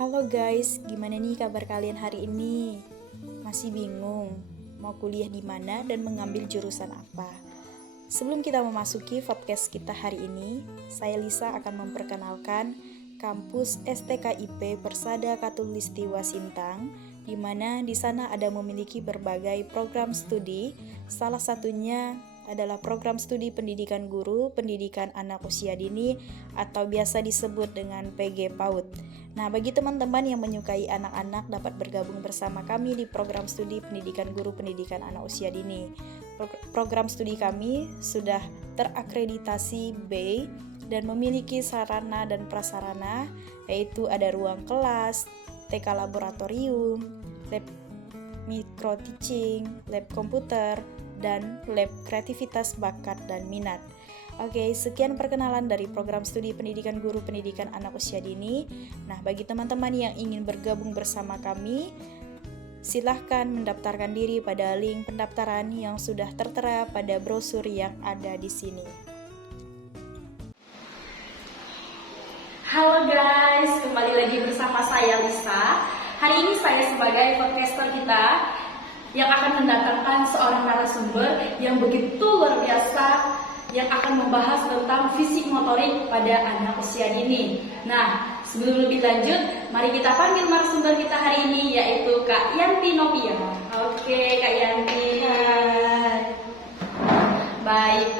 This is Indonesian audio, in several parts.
Halo guys, gimana nih kabar kalian hari ini? Masih bingung mau kuliah di mana dan mengambil jurusan apa? Sebelum kita memasuki podcast kita hari ini, saya Lisa akan memperkenalkan kampus STKIP Persada Katulistiwa Sintang, di mana di sana ada memiliki berbagai program studi. Salah satunya adalah program studi pendidikan guru, pendidikan anak usia dini, atau biasa disebut dengan PG PAUD. Nah, bagi teman-teman yang menyukai anak-anak dapat bergabung bersama kami di program studi pendidikan guru, pendidikan anak usia dini. Program studi kami sudah terakreditasi B dan memiliki sarana dan prasarana, yaitu ada ruang kelas, TK laboratorium, lab micro teaching, lab komputer, dan lab kreativitas bakat dan minat. Oke, sekian perkenalan dari program studi pendidikan guru pendidikan anak usia dini. Nah, bagi teman-teman yang ingin bergabung bersama kami, silahkan mendaftarkan diri pada link pendaftaran yang sudah tertera pada brosur yang ada di sini. Halo guys, kembali lagi bersama saya Lisa. Hari ini saya sebagai podcaster kita yang akan mendatangkan seorang narasumber yang begitu luar biasa, yang akan membahas tentang fisik motorik pada anak usia dini. Nah, sebelum lebih lanjut, mari kita panggil narasumber kita hari ini, yaitu Kak Yanti Novia. Oke, Kak Yanti. Hai. Baik,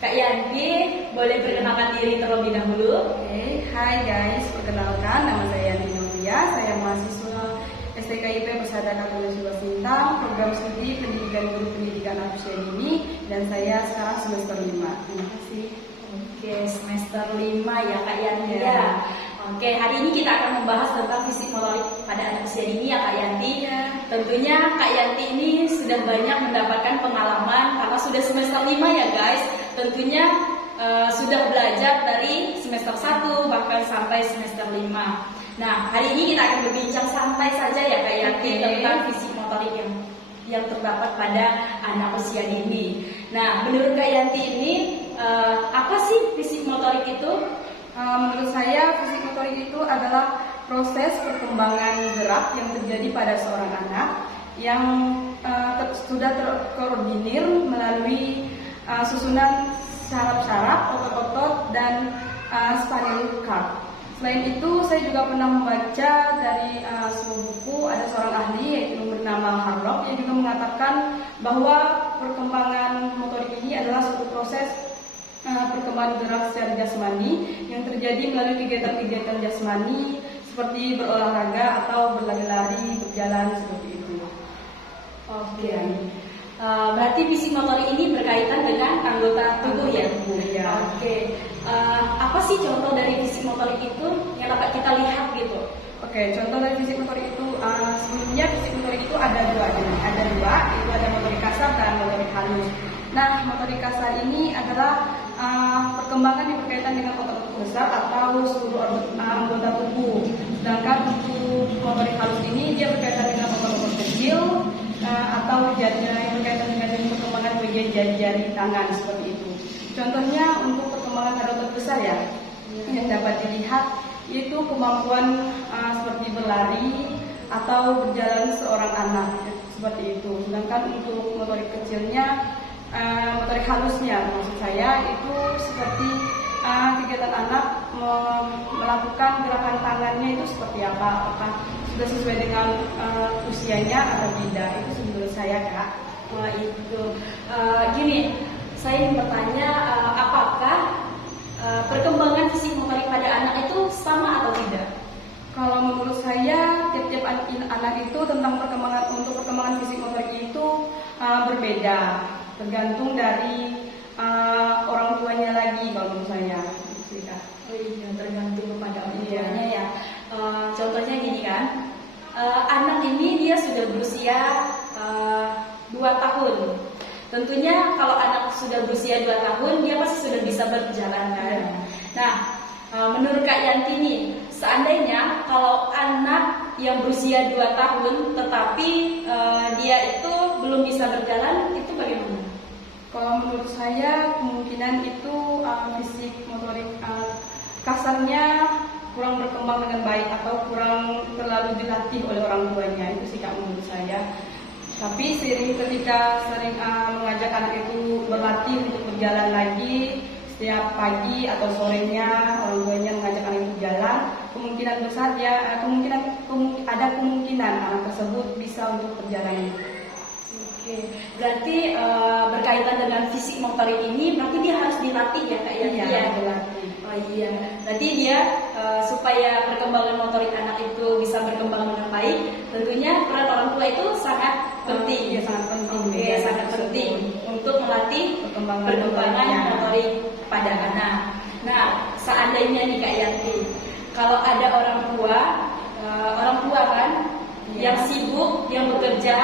Kak Yanti, boleh perkenalkan diri terlebih dahulu? Oke, hai guys, perkenalkan nama saya Yanti Novia, saya mahasiswa STKIP Persada Katulistiwa Sintang, program studi pendidikan guru pendidikan anak usia dini, dan saya sekarang semester 5. Terima kasih. Oke, semester 5 ya Kak Yanti Ya. ya. Oke, hari ini kita akan membahas tentang fisik motorik pada anak usia dini ya Kak Yanti. Ya. Tentunya Kak Yanti ini sudah banyak mendapatkan pengalaman karena sudah semester 5 ya guys. Tentunya sudah belajar dari semester 1 bahkan sampai semester 5. Nah, hari ini kita akan berbincang santai saja ya Kak Yanti tentang fisik motorik yang terdapat pada anak usia dini. Nah, menurut Kak Yanti ini apa sih fisik motorik itu? Menurut saya fisik motorik itu adalah proses perkembangan gerak yang terjadi pada seorang anak yang sudah terkoordinir melalui susunan saraf-saraf, otot-otot, dan spinal cord. Selain itu, saya juga pernah membaca dari sebuah buku, ada seorang ahli yaitu bernama Harlock yang juga mengatakan bahwa perkembangan motorik ini adalah suatu proses perkembangan gerak secara jasmani yang terjadi melalui kegiatan-kegiatan jasmani seperti berolahraga atau berlari-lari, berjalan seperti itu. Oke. Berarti fisik motorik ini berkaitan dengan anggota tubuh ya? Ya. Oke. Apa sih contoh dari fisik motorik itu yang dapat kita lihat gitu? Oke, contoh dari fisik motorik itu sebelumnya fisik motorik itu ada dua, itu ada motorik kasar dan motorik halus. Nah, motorik kasar ini adalah perkembangan yang berkaitan dengan otot-otot besar atau seluruh anggota tubuh. Sedangkan untuk motorik halus ini dia berkaitan dengan otot-otot kecil atau yang berkaitan dengan perkembangan bagian jari-jari tangan seperti itu. Contohnya untuk perkembangan pada otot besar ya, yang dapat dilihat yaitu kemampuan seperti berlari atau berjalan seorang anak seperti itu. Sedangkan untuk motorik kecilnya, motorik halusnya maksud saya itu seperti kegiatan anak melakukan gerakan tangannya itu seperti apa, apakah sudah sesuai dengan usianya atau tidak, itu menurut saya Kak. Wah itu, gini, saya ingin bertanya apakah perkembangan fisik motorik pada anak itu sama atau tidak? Kalau menurut saya tiap-tiap anak itu tentang perkembangan fisik motorik itu berbeda, tergantung dari orang tuanya lagi kalau menurut saya. Oh iya, tergantung kepada orang tuanya ya. Contohnya gini kan, anak ini dia sudah berusia 2 tahun. Tentunya kalau anak sudah berusia 2 tahun, dia pasti sudah bisa berjalan kan. Nah, menurut Kak Yanti nih, seandainya kalau anak yang berusia 2 tahun tetapi dia itu belum bisa berjalan, itu bagaimana? Kalau menurut saya kemungkinan itu fisik motorik kasarnya kurang berkembang dengan baik atau kurang terlalu dilatih oleh orang tuanya. Itu sih Kak menurut saya. Tapi ketika sering mengajak anak itu berlatih untuk berjalan lagi setiap pagi atau sorenya, orang tuanya mengajak anak itu berjalan, kemungkinan besar ada kemungkinan anak tersebut bisa untuk berjalan. Oke, berarti berkaitan dengan fisik motorik ini berarti dia harus dilatih ya Kak ya? Iya, dilatih. Oh iya, berarti dia supaya perkembangan motorik anak itu bisa berkembang dengan baik, tentunya peran orang tua itu sangat penting. Iya, sangat penting. Oke, sangat penting untuk melatih perkembangan motorik pada anak. Nah, seandainya nih Kak Yanti, kalau ada orang tua kan yang sibuk, yang bekerja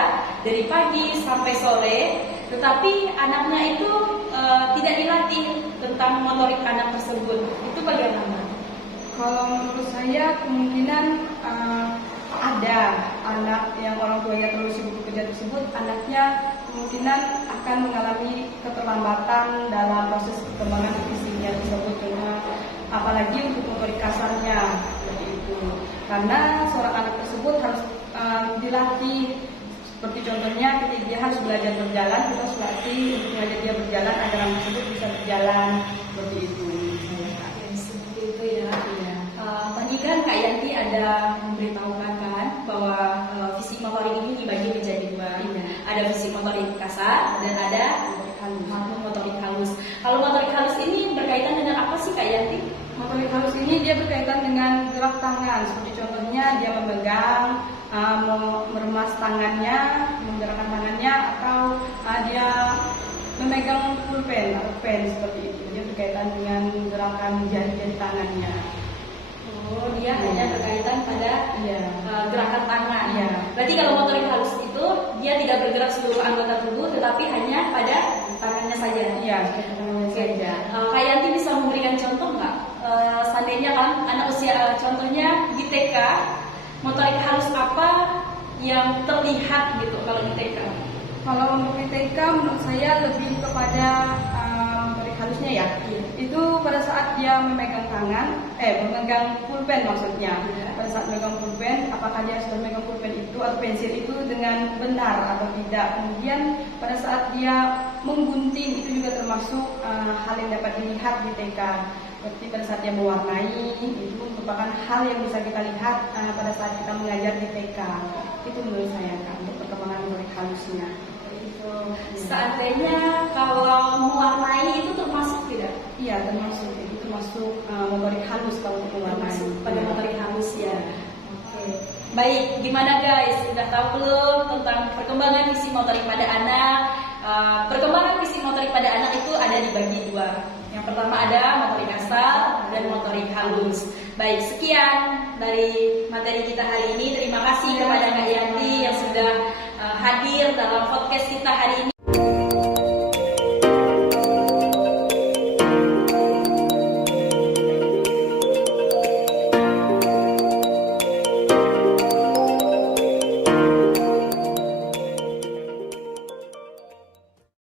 dari pagi sampai sore, tetapi anaknya itu tidak dilatih tentang motorik anak tersebut, itu bagaimana? Kalau menurut saya kemungkinan ada anak yang orang tuanya terlalu sibuk bekerja tersebut, anaknya kemungkinan akan mengalami keterlambatan dalam proses perkembangan fisiknya tersebut, apalagi untuk motorik kasarnya seperti itu. Karena seorang anak tersebut harus dilatih, seperti contohnya ketika dia harus belajar berjalan, kita harus latih untuk mengajak dia berjalan agar anak tersebut bisa berjalan seperti itu. Seperti itu ya. Tadi kan Kak Yanti ada memberitahukan kan bahwa fisik motorik ini dibagi menjadi dua. Ada fisik motorik kasar dan ada motorik halus. Kalau motorik halus ini berkaitan dengan apa sih Kak Yanti? Motorik halus ini dia berkaitan dengan gerak tangan, seperti contohnya dia memegang, meremas tangannya, menggerakkan tangannya, atau dia memegang pulpen atau pen seperti itu. Dia berkaitan dengan gerakan jari-jari tangannya. Oh, dia hanya berkaitan pada gerakan tangan. Iya. Berarti kalau motorik halus itu dia tidak bergerak seluruh anggota tubuh, tetapi hanya pada tangannya saja. Iya, tangannya saja. Kak Yanti bisa memberikan contoh nggak? Seandainya kan anak usia, contohnya di TK, motorik halus apa yang terlihat gitu kalau di TK? Kalau untuk di TK menurut saya lebih kepada motorik halusnya ya. Itu pada saat dia memegang memegang pulpen maksudnya. Pada saat memegang pulpen, apakah dia sudah memegang pulpen itu atau pensil itu dengan benar atau tidak. Kemudian pada saat dia menggunting itu juga termasuk hal yang dapat dilihat di TK. Seperti pada saat dia mewarnai, itu merupakan hal yang bisa kita lihat pada saat kita mengajar di TK. Itu menurut saya kan, untuk perkembangan motorik halusnya. Seandainya kalau mewarnai itu termasuk tidak? Iya, termasuk. Itu termasuk motorik halus kalau untuk mewarnai. Pada motorik halus ya. Oke. Baik, gimana guys? Sudah tahu belum tentang perkembangan fisik motorik pada anak? Perkembangan fisik motorik pada anak itu ada dibagi dua. Yang pertama ada motorik kasar dan motorik halus. Baik, sekian dari materi kita hari ini. Terima kasih kepada Kak Yanti yang sudah hadir dalam podcast kita hari ini.